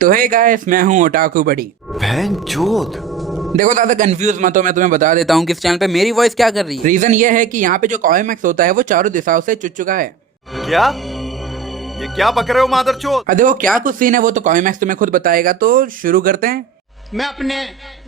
तो hey guys, मैं हूँ ओटाकू बड़ी। बहनचोद। देखो ज्यादा कंफ्यूज मत हो, मैं तुम्हें बता देता हूँ कि इस चैनल पे मेरी वॉइस क्या कर रही है। रीजन ये है कि यहाँ पे जो कॉइमैक्स होता है वो चारों दिशाओं से चुट चुका है। क्या? ये क्या बक रहे हो मादरचोद? देखो क्या कुछ सीन है वो तो कॉइमैक्स तुम्हें खुद बताएगा, तो शुरू करते हैं। मैं अपने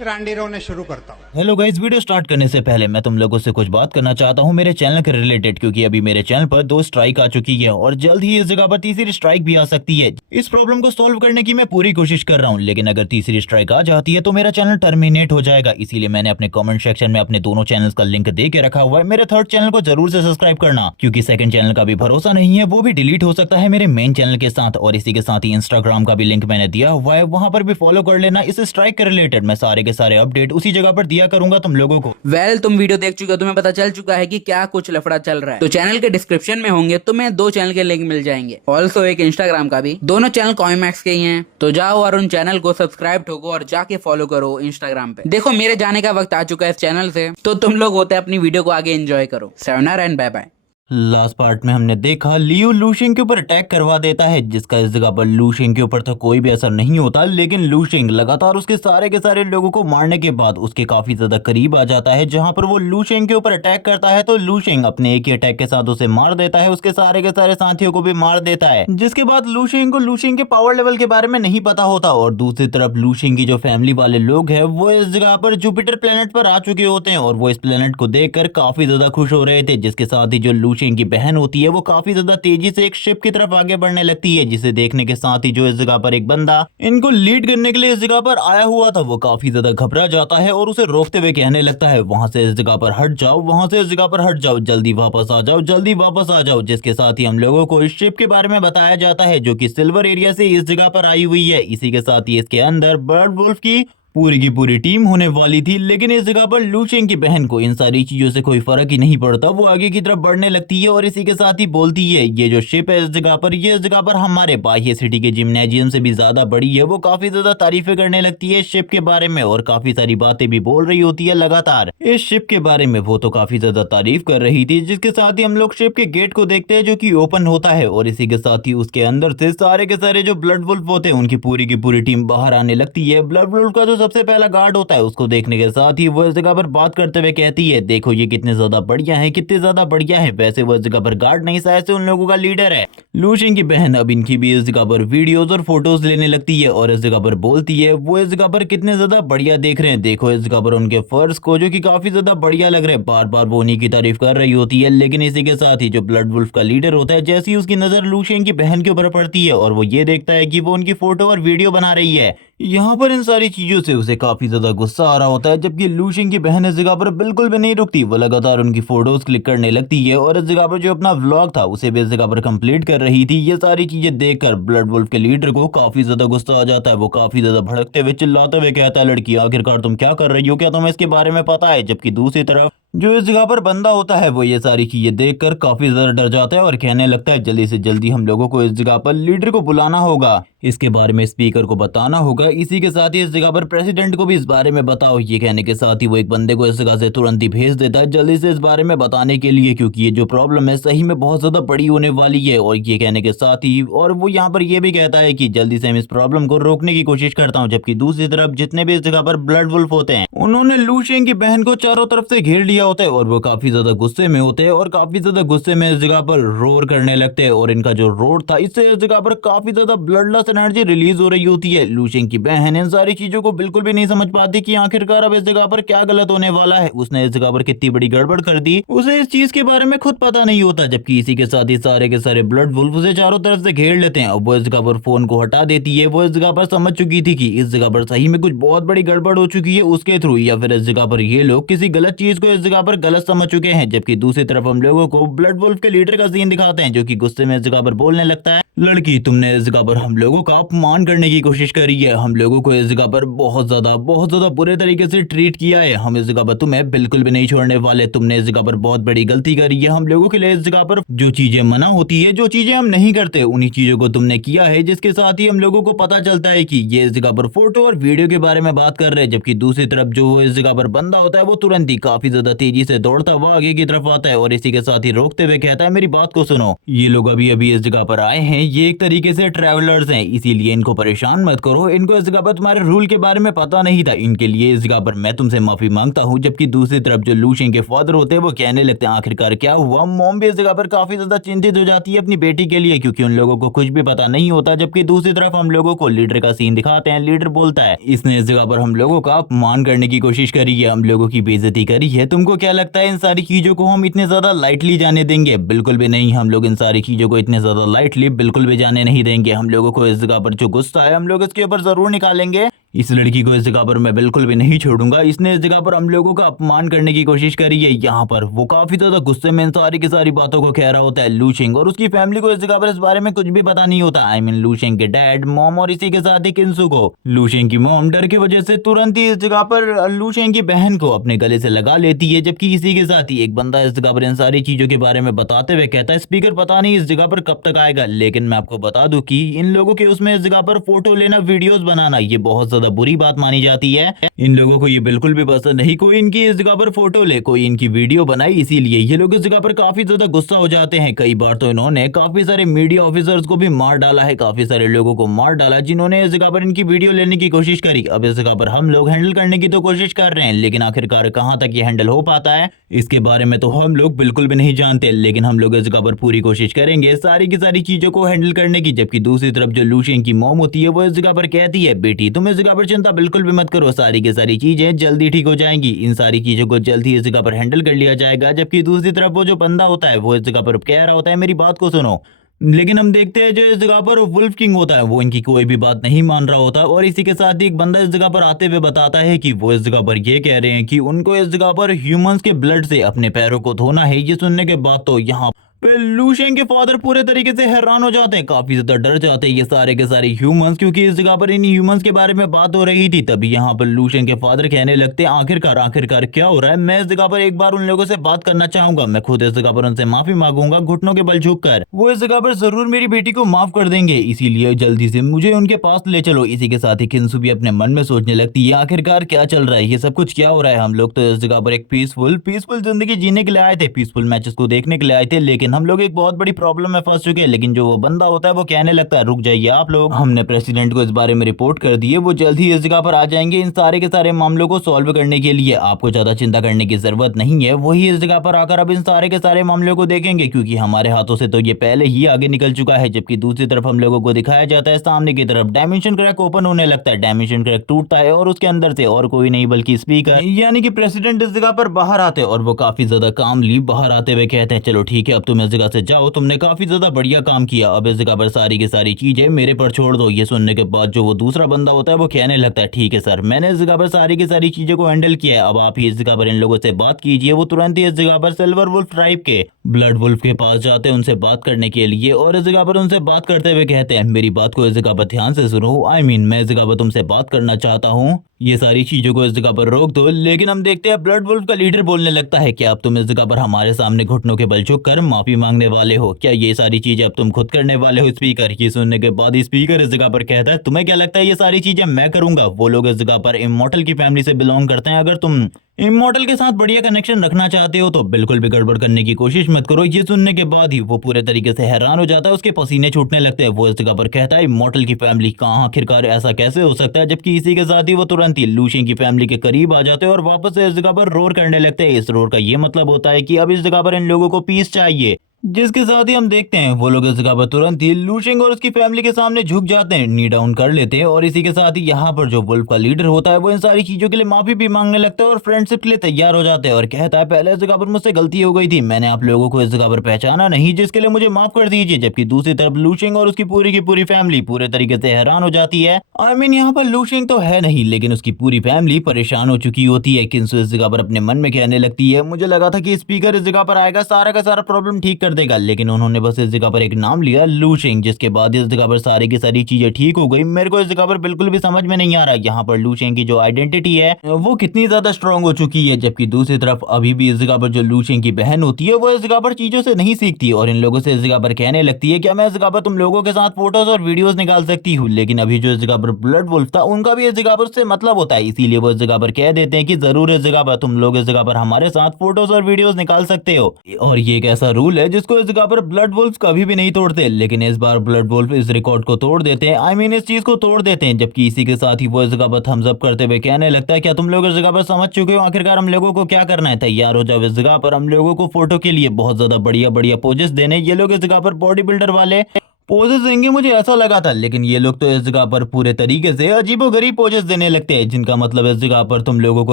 रांडी रोने शुरू करता हूँ। हेलो गाइस, वीडियो स्टार्ट करने से पहले मैं तुम लोगों से कुछ बात करना चाहता हूं मेरे चैनल के रिलेटेड, क्योंकि अभी मेरे चैनल पर 2 स्ट्राइक आ चुकी है और जल्द ही इस जगह पर तीसरी स्ट्राइक भी आ सकती है। इस प्रॉब्लम को सॉल्व करने की मैं पूरी कोशिश कर रहा हूं, लेकिन अगर तीसरी स्ट्राइक आ जाती है तो मेरा चैनल टर्मिनेट हो जाएगा। इसीलिए मैंने अपने कमेंट सेक्शन में अपने दोनों चैनल का लिंक दे के रखा हुआ है। मेरे थर्ड चैनल को जरूर से सब्सक्राइब करना, क्योंकि सेकंड चैनल का भी भरोसा नहीं है, वो भी डिलीट हो सकता है मेरे मेन चैनल के साथ। और इसी के साथ ही इंस्टाग्राम का भी लिंक मैंने दिया हुआ है, वहां पर भी फॉलो कर लेना। इस स्ट्राइक के रिलेटेड मैं सारे के सारे अपडेट उसी जगह पर दिया करूंगा तुम लोगों को। तुम वीडियो देख चुके हो, तुम्हें पता चल चुका है कि क्या कुछ लफड़ा चल रहा है। तो चैनल के डिस्क्रिप्शन में होंगे तुम्हें 2 चैनल के लिंक मिल जाएंगे, ऑल्सो एक इंस्टाग्राम का भी। दोनों चैनल कॉइमैक्स के ही हैं, तो जाओ और उन चैनल को सब्सक्राइब ठोको और जाके फॉलो करो इंस्टाग्राम पे। देखो मेरे जाने का वक्त आ चुका है इस चैनल से, तो तुम लोग होते अपनी वीडियो को आगे एंजॉय करो। sayonara and bye bye. Last part में हमने देखा लियो लूशिंग के ऊपर अटैक करवा देता है, जिसका इस जगह पर लूशिंग के ऊपर तो कोई भी असर नहीं होता, लेकिन लूशिंग लगातार उसके सारे के सारे लोगों को मारने के बाद उसके काफी ज्यादा करीब आ जाता है, जहां पर वो लूशिंग के ऊपर अटैक करता है। तो लूशिंग अपने एक ही अटैक के साथ उसे मार देता है, उसके सारे के सारे साथियों को भी मार देता है। जिसके बाद लूशिंग को लूशिंग के पावर लेवल के बारे में नहीं पता होता, और दूसरी तरफ लूशिंग की जो फैमिली वाले लोग हैं वो इस जगह पर जुपिटर प्लेनेट पर आ चुके होते हैं, और वो इस प्लेनेट को देखकर काफी ज्यादा खुश हो रहे थे। जिसके साथ ही जो लूशिंग की बहन होती है वो काफी ज्यादा तेजी से एक शिप की तरफ आगे बढ़ने लगती है, जिसे देखने के साथ ही जो इस जगह पर एक बंदा इनको लीड करने के लिए इस जगह पर आया हुआ था वो काफी ज्यादा घबरा जाता है और उसे रोकते हुए कहने लगता है, वहां से इस जगह पर हट जाओ, वहां से इस जगह पर हट जाओ, जल्दी वापस आ जाओ, जल्दी वापस आ जाओ। जिसके साथ ही हम लोगों को इस शिप के बारे में बताया जाता है, जो कि सिल्वर एरिया से इस जगह पर आई हुई है। इसी के साथ ही इसके अंदर बर्ड वुल्फ की पूरी की पूरी टीम होने वाली थी, लेकिन इस जगह पर लूशिंग की बहन को इन सारी चीजों से कोई फर्क ही नहीं पड़ता। वो आगे की तरफ बढ़ने लगती है और इसी के साथ ही बोलती है, ये जो शिप है इस जगह पर, ये इस जगह पर हमारे बाह्य सिटी के जिम्नेजियम से भी ज्यादा बड़ी है। वो काफी ज्यादा तारीफें करने लगती है शिप के बारे में और काफी सारी बातें भी बोल रही होती है लगातार इस शिप के बारे में। वो तो काफी ज्यादा तारीफ कर रही थी। जिसके साथ ही हम लोग शिप के गेट को देखते हैं, जो कि ओपन होता है, और इसी के साथ ही उसके अंदर से सारे के सारे जो ब्लड वुल्फ होते हैं उनकी पूरी की पूरी टीम बाहर आने लगती है। ब्लड वुल्फ का जो सबसे पहला गार्ड होता है उसको देखने के साथ ही वो इस जगह पर बात करते हुए कहती है, देखो ये कितने ज्यादा बढ़िया है, कितने ज्यादा बढ़िया है। वैसे वो इस जगह पर गार्ड नहीं, शायद से उन लोगों का लीडर है। लूशिंग की बहन अब इनकी भी इस जगह पर वीडियोस और फोटोज लेने लगती है और इस जगह पर बोलती है, वो इस जगह पर कितने ज्यादा बढ़िया देख रहे हैं, देखो इस जगह पर उनके फर्स को, जो कि काफी ज्यादा बढ़िया लग रहे हैं। बार बार वो उन्हीं की तारीफ कर रही होती है। लेकिन इसी के साथ ही जो ब्लड वुल्फ का लीडर होता है, जैसी उसकी नजर लूशिंग की बहन के ऊपर पड़ती है और वो ये देखता है कि वो उनकी फोटो और वीडियो बना रही है। यहाँ पर इन सारी चीजों से उसे काफी ज्यादा गुस्सा आ रहा होता है, जबकि लूशिंग की बहन इस जगह पर बिल्कुल भी नहीं रुकती। वो लगातार उनकी फोटोज क्लिक करने लगती है और इस जगह पर जो अपना व्लॉग था उसे भी इस जगह पर कंप्लीट कर रही थी। ये सारी चीजें देखकर ब्लड वुल्फ के लीडर को काफी ज्यादा गुस्सा आ जाता है। वो काफी ज्यादा भड़कते हुए चिल्लाते हुए कहता है, लड़की आखिरकार तुम क्या कर रही हो, क्या तुम्हें इसके बारे में पता है? जबकि दूसरी तरफ जो इस जगह पर बंदा होता है वो ये सारी चीजें देखकर काफी ज्यादा डर जाता है और कहने लगता है, जल्दी से जल्दी हम लोगों को इस जगह पर लीडर को बुलाना होगा, इसके बारे में स्पीकर को बताना होगा। इसी के साथ ही इस जगह पर प्रेसिडेंट को भी इस बारे में बताओ। ये कहने के साथ ही वो एक बंदे को इस जगह से तुरंत ही भेज देता है जल्दी से इस बारे में बताने के लिए, क्योंकि ये जो प्रॉब्लम है सही में बहुत ज्यादा बड़ी होने वाली है। और ये कहने के साथ ही और वो यहाँ पर ये भी कहता है कि जल्दी से हम इस प्रॉब्लम को रोकने की कोशिश करता हूँ। जबकि दूसरी तरफ जितने भी इस जगह पर ब्लड वुल्फ होते हैं उन्होंने लूशिंग की बहन को चारों तरफ से घेर लिया होता है और वो काफी ज्यादा गुस्से में होते हैं और काफी ज्यादा गुस्से में इस जगह पर रोर करने लगते हैं। और इनका जो रोर था, इससे इस जगह पर काफी ज्यादा ब्लड लॉस एनर्जी रिलीज हो रही होती है। लूशिंग की बहन इन सारी चीजों को बिल्कुल भी नहीं समझ पाती कि आखिरकार अब इस जगह पर क्या गलत होने वाला है। उसने इस जगह पर कितनी बड़ी गड़बड़ कर दी, उसे इस चीज के बारे में खुद पता नहीं होता। जबकि इसी के साथ ही सारे के सारे ब्लड वुल्फ उसे चारों तरफ से घेर लेते हैं। अब वो इस जगह पर फोन को हटा देती है। वो इस जगह पर समझ चुकी थी कि इस जगह पर सही में कुछ बहुत बड़ी गड़बड़ हो चुकी है उसके थ्रू, या फिर इस जगह पर ये लोग किसी गलत चीज को इस जगह पर गलत समझ चुके हैं। जबकि दूसरी तरफ हम लोगों को ब्लड वुल्फ के लीडर का सीन दिखाते हैं, जो कि गुस्से में इस जगह पर बोलने लगता है, लड़की तुमने इस जगह पर हम लोगों का अपमान करने की कोशिश करी है, हम लोगों को इस जगह पर बहुत ज्यादा बुरे तरीके से ट्रीट किया है, हम इस जगह पर तुम्हें बिल्कुल भी नहीं छोड़ने वाले, तुमने इस जगह पर बहुत बड़ी गलती करी है। हम लोगों के लिए इस जगह पर जो चीजें मना होती है, जो चीजें हम नहीं करते, उन्हीं चीजों को तुमने किया है। जिसके साथ ही हम लोगों को पता चलता है कि ये इस जगह पर फोटो और वीडियो के बारे में बात कर रहे हैं। जबकि दूसरी तरफ जो इस जगह पर बंदा होता है वो तुरंत ही काफी ज्यादा तेजी से दौड़ता हुआ आगे की तरफ आता है और इसी के साथ ही रोकते हुए कहता है मेरी बात को सुनो, ये लोग अभी अभी इस जगह पर आए हैं, ये एक तरीके से ट्रैवलर्स हैं, इसीलिए इनको परेशान मत करो, इनको इस जगह पर तुम्हारे रूल के बारे में पता नहीं था, इनके लिए इस जगह पर मैं तुमसे माफी मांगता हूँ। जबकि दूसरी तरफ जो लू शेंग के फादर होते हैं वो कहने लगते हैं आखिरकार क्या हुआ। मॉम भी इस जगह पर काफी ज्यादा चिंतित हो जाती है अपनी बेटी के लिए, क्योंकि उन लोगों को कुछ भी पता नहीं होता। जबकि दूसरी तरफ हम लोगों को लीडर का सीन दिखाते हैं। लीडर बोलता है इसने इस जगह पर हम लोगों का अपमान करने की कोशिश करी है, हम लोगों की बेइज्जती करी है, तुमको क्या लगता है इन सारी चीजों को हम इतने ज्यादा लाइटली जाने देंगे? बिल्कुल भी नहीं, हम लोग इन सारी चीजों को इतने ज्यादा लाइटली बिल्कुल भी जाने नहीं देंगे। हम लोगों को इस जगह पर जो गुस्सा है हम लोग इसके ऊपर जरूर निकालेंगे। इस लड़की को इस जगह पर मैं बिल्कुल भी नहीं छोड़ूंगा, इसने इस जगह पर हम लोगों का अपमान करने की कोशिश करी है। यहाँ पर वो काफी ज्यादा गुस्से में इन सारी की सारी बातों को कह रहा होता है। लू शेंग और उसकी फैमिली को इस जगह पर इस बारे में कुछ भी पता नहीं होता। आई मीन लू शेंग के डैड, मॉम और इसी के साथ ही किंसू को। लू शेंग की मॉम डर की वजह से तुरंत ही इस जगह पर लू शेंग की बहन को अपने गले से लगा लेती है। जबकि इसी के साथ ही एक बंदा इस जगह पर इन सारी चीजों के बारे में बताते हुए कहता है स्पीकर पता नहीं इस जगह पर कब तक आएगा, लेकिन मैं आपको बता दूं कि इन लोगों के उसमें इस जगह पर फोटो लेना, वीडियोस बनाना ये बहुत ज्यादा बुरी बात मानी जाती है। इन लोगों को ये बिल्कुल भी पसंद नहीं कोई इनकी इस जगह पर फोटो ले, कोई इनकी वीडियो बनाई, इसीलिए ये लोग इस जगह पर काफी ज्यादा गुस्सा हो जाते हैं। कई बार तो इन्होंने काफी सारे मीडिया ऑफिसर्स को भी मार डाला है, काफी सारे लोगों को मार डाला जिन्होंने इस जगह पर इनकी वीडियो लेने की कोशिश करी। अब इस जगह पर हम लोग हैंडल करने की तो कोशिश कर रहे हैं, लेकिन आखिरकार कहां तक ये हैंडल हो पाता है इसके बारे में तो हम लोग बिल्कुल भी नहीं जानते। लेकिन हम लोग इस जगह पर पूरी कोशिश करेंगे सारी की सारी चीजों को हैंडल करने की। जबकि दूसरी तरफ जो लू शेंग की मॉम होती है वो इस जगह पर कहती है बेटी तुम इस जगह पर चिंता बिल्कुल भी मत करो, सारी की सारी चीजें जल्दी ठीक हो जाएंगी, इन सारी चीजों को जल्दी इस जगह पर हैंडल कर लिया जाएगा। जबकि दूसरी तरफ वो जो बंदा होता है वो इस जगह पर कह रहा होता है मेरी बात को सुनो, लेकिन हम देखते हैं जो इस जगह पर वुल्फ किंग होता है वो इनकी कोई भी बात नहीं मान रहा होता। और इसी के साथ ही एक बंदा इस जगह पर आते हुए बताता है कि वो इस जगह पर ये कह रहे हैं कि उनको इस जगह पर ह्यूमंस के ब्लड से अपने पैरों को धोना है। ये सुनने के बाद तो यहाँ लू शेंग के फादर पूरे तरीके से हैरान हो जाते हैं, काफी ज्यादा डर जाते हैं ये सारे के सारे ह्यूमंस, क्योंकि इस जगह पर इन ह्यूमंस के बारे में बात हो रही थी। तभी यहाँ पर लू शेंग के फादर कहने लगते हैं आखिरकार क्या हो रहा है, मैं इस जगह पर एक बार उन लोगों से बात करना चाहूंगा, मैं खुद इस जगह पर उनसे माफी मांगूंगा घुटनों के बल झुककर, वो इस जगह पर जरूर मेरी बेटी को माफ कर देंगे, इसीलिए जल्दी से मुझे उनके पास ले चलो। इसी के साथ ही किंसू भी अपने मन में सोचने लगती है आखिरकार क्या चल रहा है, ये सब कुछ क्या हो रहा है। हम लोग तो इस जगह पर एक पीसफुल जिंदगी जीने के लिए आए थे, पीसफुल मैचेस को देखने के लिए आए थे, लेकिन हम लोग एक बहुत प्रॉब्लम में फंस चुके हैं। लेकिन जो वो बंदा होता है वो कहने लगता है रुक जाइए आप लोग, हमने प्रेसिडेंट को इस बारे में रिपोर्ट कर दी है, वो जल्द ही इस जगह पर आ जाएंगे इन सारे के सारे मामलों को सॉल्व करने के लिए, आपको ज्यादा चिंता करने की जरूरत नहीं है। वही इस जगह पर आकर अब इन सारे के सारे मामलों को देखेंगे, क्योंकि हमारे हाथों से तो ये पहले ही आगे निकल चुका है। जबकि दूसरी तरफ हम लोगों को दिखाया जाता है सामने की तरफ डायमेंशन क्रैक ओपन होने लगता है, डायमेंशन क्रैक टूटता है और उसके अंदर से और कोई नहीं बल्कि स्पीकर यानी कि प्रेसिडेंट इस जगह पर बाहर आते हैं। और वो काफी ज्यादा कामली बाहर आते हुए कहते हैं चलो ठीक है अब तुम इस जगह से जाओ, तुमने काफी ज्यादा बढ़िया काम किया, अब इस जगह पर सारी की सारी चीजें मेरे पर छोड़ दो। ये सुनने के बाद जो वो दूसरा बंदा होता है वो कहने लगता है ठीक है सर, मैंने इस जगह पर सारी की सारी चीजों को हैंडल किया है, अब आप ही इस जगह पर इन लोगों से बात कीजिए। वो तुरंत ही इस जगह पर सिल्वर वुल्फ ट्राइब के ब्लड वुल्फ के पास जाते हैं उनसे बात करने के लिए, और इस जगह पर उनसे बात करते हुए कहते हैं मेरी बात को इस जगह पर ध्यान से सुनो, आई मीन मैं इस जगह पर तुमसे बात करना चाहता हूँ, ये सारी चीजों को इस जगह पर रोक दो। लेकिन हम देखते हैं ब्लड वुल्फ का लीडर बोलने लगता है कि अब तुम इस जगह पर हमारे सामने घुटनों के बल झुककर माफी मांगने वाले हो, क्या ये सारी चीजें अब तुम खुद करने वाले हो स्पीकर। ये सुनने के बाद स्पीकर इस जगह पर कहता है तुम्हें क्या लगता है ये सारी चीजें मैं करूंगा, वो लोग इस जगह पर इमॉर्टल की फैमिली से बिलोंग करते हैं, अगर तुम इमॉर्टल के साथ बढ़िया कनेक्शन रखना चाहते हो तो बिल्कुल भी गड़बड़ करने की कोशिश मत करो। ये सुनने के बाद ही वो पूरे तरीके से हैरान हो जाता है, उसके पसीने छूटने लगते हैं। वो इस जगह पर कहता है इमॉर्टल की फैमिली कहाँ, आखिरकार ऐसा कैसे हो सकता है। जबकि इसी के साथ ही वो तुरंत ही लू शेंग की फैमिली के करीब आ जाते हैं और वापस से इस जगह पर रोर करने लगते हैं। इस रोर का ये मतलब होता है कि अब इस जगह पर इन लोगों को पीस चाहिए, जिसके साथ ही हम देखते हैं वो लोग इस जगह पर तुरंत ही लू शेंग और उसकी फैमिली के सामने झुक जाते हैं, नी डाउन कर लेते हैं। और इसी के साथ ही यहाँ पर जो वुल्फ का लीडर होता है वो इन सारी चीजों के लिए माफी भी मांगने लगता है और फ्रेंडशिप के लिए तैयार हो जाते हैं और कहता है पहले इस जगह पर मुझसे गलती हो गई थी, मैंने आप लोगों को इस जगह पर पहचाना नहीं, जिसके लिए मुझे माफ कर दीजिए। जबकि दूसरी तरफ लू शेंग और उसकी पूरी फैमिली पूरे तरीके से हैरान हो जाती है। आई मीन यहाँ पर लू शेंग तो है नहीं, लेकिन उसकी पूरी फैमिली परेशान हो चुकी होती है। किंसू इस जगह पर अपने मन में कहने लगती है मुझे लगा था कि स्पीकर इस जगह पर आएगा, सारा का सारा प्रॉब्लम ठीक कर कर देगा, लेकिन उन्होंने बस इस जगह पर एक नाम लिया लूशिंग, जिसके बाद इस जगह पर सारी की सारी चीजें ठीक हो गई। मेरे को इस जगह पर बिल्कुल भी समझ में नहीं आ रहा यहाँ पर लूशिंग की जो आइडेंटिटी है वो कितनी ज्यादा स्ट्रांग हो चुकी है, जबकि दूसरी तरफ अभी भी इस जगह पर जो लूशिंग की बहन होती है वो इस जगह पर चीजों से नहीं सीखती और इन लोगों से इस जगह पर कहने लगती है कि मैं इस जगह पर तुम लोगों के साथ फोटोज और वीडियोस निकाल सकती हूँ। लेकिन अभी जो इस जगह पर ब्लड वुल्फ था उनका भी इस जगह पर उससे मतलब होता है, इसीलिए वो इस जगह पर कह देते हैं कि जरूर इस जगह पर तुम लोग इस जगह पर हमारे साथ फोटोज और वीडियोस निकाल सकते हो। और ये एक ऐसा रूल है जिसको इस जगह पर ब्लड वुल्फ कभी भी नहीं तोड़ते, लेकिन इस बार ब्लड वुल्फ इस रिकॉर्ड को तोड़ देते हैं, आई मीन इस चीज को तोड़ देते हैं। जबकि इसी के साथ ही वो इस जगह पर थम्स अप करते हुए कहने लगता है क्या तुम लोग इस जगह पर समझ चुके हो आखिरकार हम लोगों को क्या करना है, तैयार हो जाओ। इस जगह पर हम लोगों को फोटो के लिए बहुत ज्यादा बढ़िया बढ़िया पोजेस देने। ये लोग इस जगह पर बॉडी बिल्डर वाले पोजेस देंगे मुझे ऐसा लगा था, लेकिन ये लोग तो इस जगह पर पूरे तरीके से अजीबोगरीब पोजेस देने लगते हैं, जिनका मतलब इस जगह पर तुम लोगों को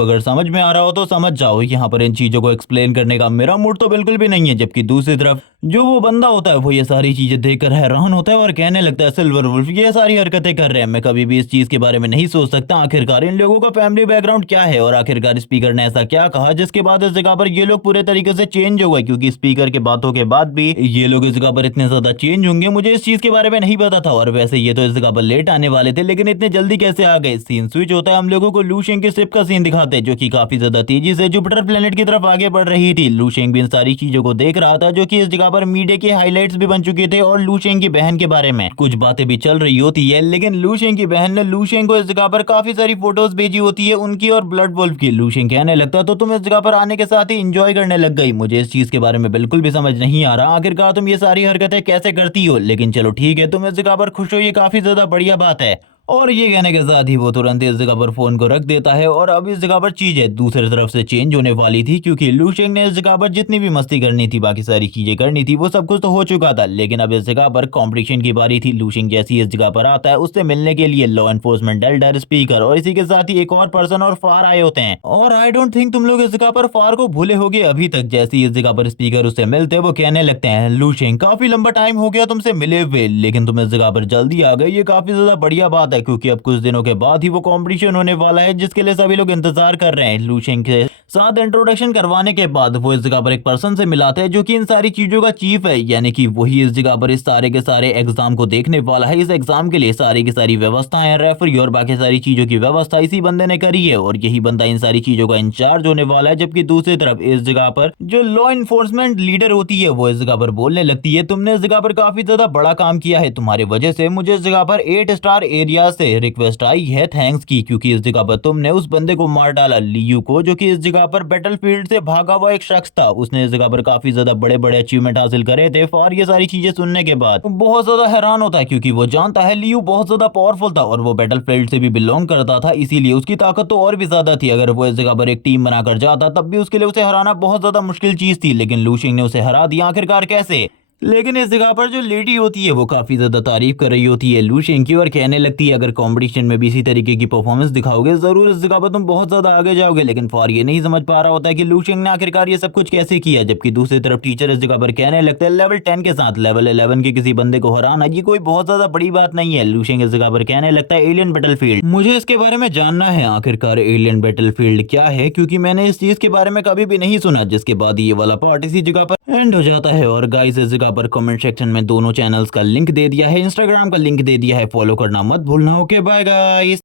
अगर समझ में आ रहा हो तो समझ जाओ। यहाँ पर इन चीजों को एक्सप्लेन करने का मेरा मूड तो बिल्कुल भी नहीं है। जबकि दूसरी तरफ जो वो बंदा होता है वो ये सारी चीजें देखकर हैरान होता है और कहने लगता है सिल्वर वुल्फ ये सारी हरकतें कर रहे हैं, मैं कभी भी इस चीज के बारे में नहीं सोच सकता। आखिरकार इन लोगों का फैमिली बैकग्राउंड क्या है और आखिरकार स्पीकर ने ऐसा क्या कहा जिसके बाद इस जगह पर ये लोग पूरे तरीके से चेंज हो गए, क्योंकि स्पीकर के बातों के बाद भी ये लोग इस जगह पर इतने ज्यादा चेंज होंगे मुझे इस चीज के बारे में नहीं पता था। और वैसे ये तो इस जगह पर लेट आने वाले थे, लेकिन इतने जल्दी कैसे आ गए। सीन स्विच होता है, हम लोगों को लूशिंग के शिप का सीन दिखाते हैं जो कि काफी ज्यादा तेजी से जुपिटर प्लेनेट की तरफ आगे बढ़ रही थी। लूशिंग भी इन सारी चीजों को देख रहा था जो कि इस जगह पर मीडिया के हाइलाइट्स भी बन चुके थे और लूशिंग की बहन के बारे में कुछ बातें भी चल रही होती है। लेकिन लूशिंग की बहन ने लूशिंग को इस जगह पर काफी सारी फोटोज भेजी होती है उनकी और ब्लड वुल्फ की। लूशिंग कहने लगता तो तुम इस जगह पर आने के साथ ही एंजॉय करने लग गई, मुझे इस चीज के बारे में बिल्कुल भी समझ नहीं आ रहा आखिरकार तुम ये सारी हरकतें कैसे करती हो, लेकिन चलो ठीक है तुम इस जगह पर खुश हो, ये काफी ज्यादा बढ़िया बात है। और ये कहने के साथ ही वो तुरंत इस जगह पर फोन को रख देता है और अब इस जगह पर चीजें दूसरी तरफ से चेंज होने वाली थी, क्योंकि लूशिंग ने इस जगह पर जितनी भी मस्ती करनी थी बाकी सारी चीजें करनी थी वो सब कुछ तो हो चुका था। लेकिन अब इस जगह पर कंपटीशन की बारी थी। लूशिंग जैसी इस जगह पर आता है उससे मिलने के लिए लॉ एनफोर्समेंट एल्डर स्पीकर और इसी के साथ ही एक और पर्सन और फार आए होते हैं। और आई डोंट थिंक तुम लोग इस जगह पर फार को भूले होगे अभी तक। जैसे इस जगह पर स्पीकर उससे मिलते वो कहने लगते हैं लूशिंग काफी लंबा टाइम हो गया तुमसे मिले हुए, लेकिन तुम इस जगह पर जल्दी आ गए, ये काफी ज्यादा बढ़िया बात है, क्योंकि अब कुछ के बाद ही वो कंपटीशन होने वाला है जिसके लिए सभी लोग इंतजार कर रहे हैं। लूशिंग के साथ इंट्रोडक्शन करवाने के बाद वो इस जगह पर एक पर्सन से मिलाते हैं जो कि इन सारी चीजों का चीफ है, यानी कि वही इस जगह पर इस सारे के सारे एग्जाम को देखने वाला है। इस एग्जाम के लिए सारी की सारी व्यवस्थाएं, रेफरी और बाकी सारी चीजों की व्यवस्था इसी बंदे ने करी है और यही बंदा इन सारी चीजों का इंचार्ज होने वाला है। जबकि दूसरी तरफ इस जगह पर जो लॉ इन्फोर्समेंट लीडर होती है वो इस जगह पर बोलने लगती है तुमने इस जगह पर काफी ज्यादा बड़ा काम किया है, तुम्हारी वजह से मुझे इस जगह पर 8 स्टार एरिया से रिक्वेस्ट आई है थैंक्स की, क्योंकि इस जगह पर तुमने उस बंदे को मार डाला लियू को, जो कि इस जगह पर बैटलफील्ड से भागा हुआ एक शख्स था। उसने इस जगह पर काफी ज्यादा बड़े बड़े अचीवमेंट हासिल करे थे। और ये सारी चीजें सुनने के बाद बहुत ज्यादा हैरान होता है, क्योंकि वो जानता है लियू बहुत ज्यादा पावरफुल था और वो बैटलफील्ड से भी बिलोंग करता था, इसीलिए उसकी ताकत तो और भी ज्यादा थी। अगर वो इस जगह पर एक टीम बनाकर जाता तब भी उसके लिए उसे हराना बहुत ज्यादा मुश्किल चीज थी, लेकिन लूशिंग ने उसे हरा दिया आखिरकार कैसे। लेकिन इस जगह पर जो लेडी होती है वो काफी ज्यादा तारीफ कर रही होती है लूशिंग की और कहने लगती है अगर कंपटीशन में भी इसी तरीके की परफॉर्मेंस दिखाओगे जरूर इस जगह पर तुम बहुत ज्यादा आगे जाओगे। लेकिन फॉर ये नहीं समझ पा रहा होता है कि लूशिंग ने आखिरकार ये सब कुछ कैसे किया। जबकि दूसरी तरफ टीचर इस जगह पर कहने लगते हैं लेवल 10 के साथ लेवल 11 के किसी बंदे को हराना ये कोई बहुत ज्यादा बड़ी बात नहीं है। लूशिंग इस जगह पर कहने लगता है एलियन बैटलफील्ड, मुझे इसके बारे में जानना है आखिरकार एलियन बैटलफील्ड क्या है, क्योंकि मैंने इस चीज के बारे में कभी भी नहीं सुना। जिसके बाद ये वाला पार्ट इसी जगह पर एंड हो जाता है। और गाइस इस जगह पर कमेंट सेक्शन में दोनों चैनल्स का लिंक दे दिया है, इंस्टाग्राम का लिंक दे दिया है, फॉलो करना मत भूलना। Okay bye guys.